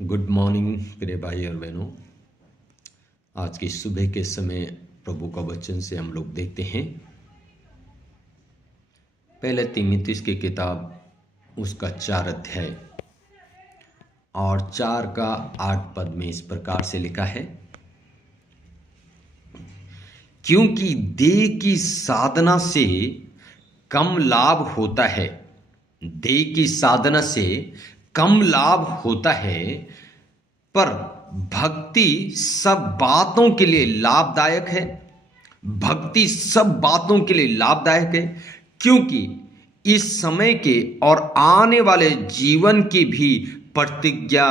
Good morning प्रिय भाई और बहनों। आज की सुबह के समय प्रभु का वचन से हम लोग देखते हैं पहले तीमुथियुस की किताब उसका 4 अध्याय और 4 का 8 पद में इस प्रकार से लिखा है, क्योंकि देह की साधना से कम लाभ होता है, देह की साधना से कम लाभ होता है, पर भक्ति सब बातों के लिए लाभदायक है। भक्ति सब बातों के लिए लाभदायक है, क्योंकि इस समय के और आने वाले जीवन की भी प्रतिज्ञा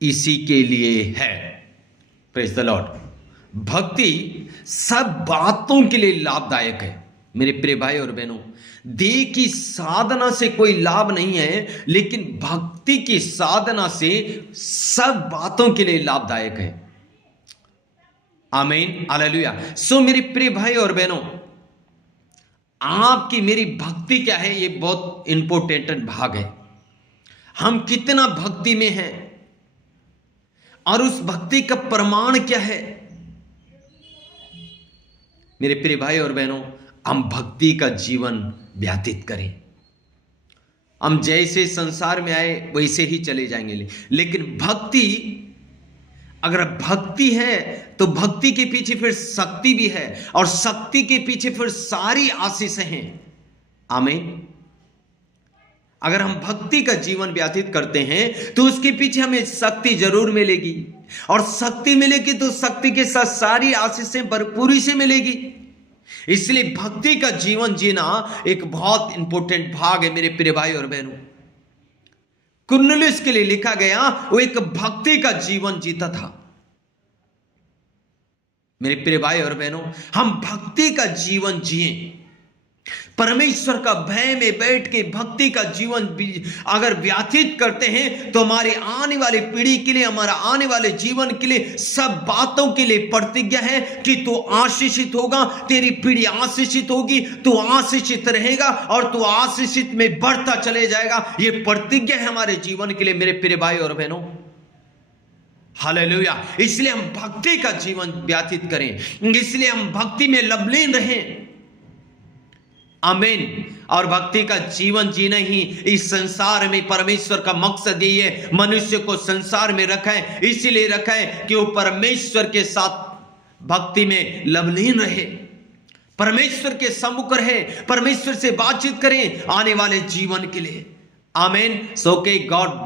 इसी के लिए है। Praise the Lord. भक्ति सब बातों के लिए लाभदायक है। मेरे प्रिय भाई और बहनों, देह की साधना से कोई लाभ नहीं है, लेकिन भक्ति की साधना से सब बातों के लिए लाभदायक है। आमीन, हालेलुया। सो मेरे प्रिय भाई और बहनों, आपकी मेरी भक्ति क्या है, ये बहुत इंपॉर्टेंट भाग है। हम कितना भक्ति में हैं और उस भक्ति का प्रमाण क्या है। मेरे प्रिय भाई और बहनों, हम भक्ति का जीवन व्यतीत करें। हम जैसे संसार में आए वैसे ही चले जाएंगे, लेकिन भक्ति, अगर भक्ति है तो भक्ति के पीछे फिर शक्ति भी है, और शक्ति के पीछे फिर सारी आशीषें हैं। आमीन। अगर हम भक्ति का जीवन व्यतीत करते हैं तो उसके पीछे हमें शक्ति जरूर मिलेगी, और शक्ति मिलेगी तो शक्ति के साथ सारी आशीषें भरपूरी से मिलेगी। इसलिए भक्ति का जीवन जीना एक बहुत इंपॉर्टेंट भाग है। मेरे प्रिय भाई और बहनों, कुरनेलियुस के लिए लिखा गया, वो एक भक्ति का जीवन जीता था। मेरे प्रिय भाई और बहनों, हम भक्ति का जीवन जिए, परमेश्वर का भय में बैठ के भक्ति का जीवन अगर व्यतीत करते हैं तो हमारे आने वाली पीढ़ी के लिए, हमारा आने वाले जीवन के लिए, सब बातों के लिए प्रतिज्ञा है कि तू आशीषित होगा, तेरी पीढ़ी आशीषित होगी, तू आशीषित रहेगा और तू आशीषित में बढ़ता चले जाएगा। ये प्रतिज्ञा है हमारे जीवन के लिए। मेरे प्रिय भाई और बहनों, हालेलुया। इसलिए हम भक्ति का जीवन व्यतीत करें, इसलिए हम भक्ति में लवलीन रहें। आमीन। और भक्ति का जीवन जीना ही इस संसार में परमेश्वर का मकसद यही है, मनुष्य को संसार में रखा है। इसीलिए रखा है कि वो परमेश्वर के साथ भक्ति में लवलीन रहे, परमेश्वर के सम्मुख रहे, परमेश्वर से बातचीत करें आने वाले जीवन के लिए। आमीन। सो के गॉड